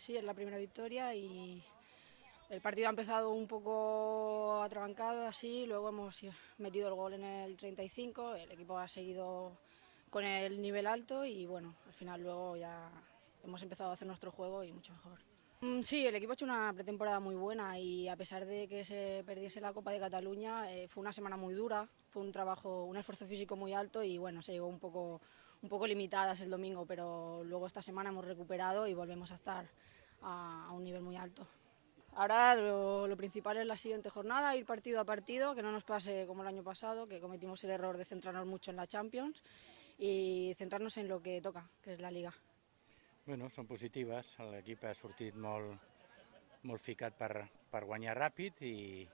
sí, es la primera victoria y el partido ha empezado un poco atrabancado así, luego hemos metido el gol en el 35, el equipo ha seguido con el nivel alto y bueno, al final luego ya hemos empezado a hacer nuestro juego y mucho mejor. Sí, el equipo ha hecho una pretemporada muy buena y a pesar de que se perdiese la Copa de Cataluña, fue una semana muy dura, fue un esfuerzo físico muy alto y bueno, se llegó un poco limitadas el domingo, pero luego esta semana hemos recuperado y volvemos a estar a un nivel muy alto. Ahora lo principal es la siguiente jornada, ir partido a partido, que no nos pase como el año pasado, que cometimos el error de centrarnos mucho en la Champions y centrarnos en lo que toca, que es la Liga. Bueno, són positives, l'equip ha sortit molt ficat per guanyar ràpid i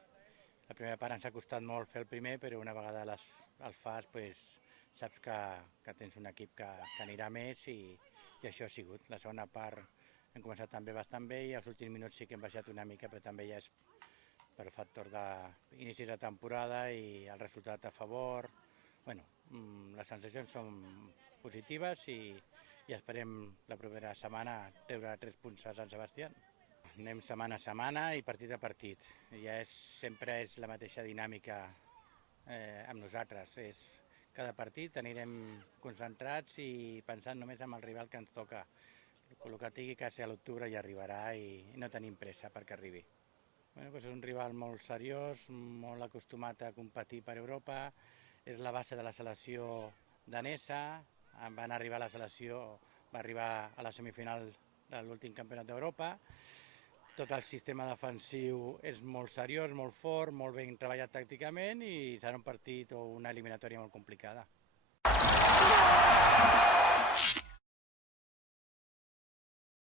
la primera part ens ha costat molt fer el primer, però una vegada el fas saps que tens un equip que anirà més i això ha sigut. La segona part hem començat també bastant bé i els últims minuts sí que hem baixat una mica, però també ja és per factor d'inicis de temporada i el resultat a favor. Bueno, les sensacions són positives i esperem la propera setmana treure 3 punts a Sant Sebastià. Anem setmana a setmana i partit a partit. Sempre és la mateixa dinàmica amb nosaltres. Cada partit anirem concentrats i pensant només en el rival que ens toca. El que tingui que ser a l'octubre ja arribarà i no tenim pressa perquè arribi. És un rival molt seriós, molt acostumat a competir per Europa, és la base de la selecció danesa, van arribar a la selecció, va arribar a la semifinal de l'últim campionat d'Europa. Tot el sistema defensiu és molt seriós, molt fort, molt ben treballat tàcticament i serà un partit o una eliminatòria molt complicada.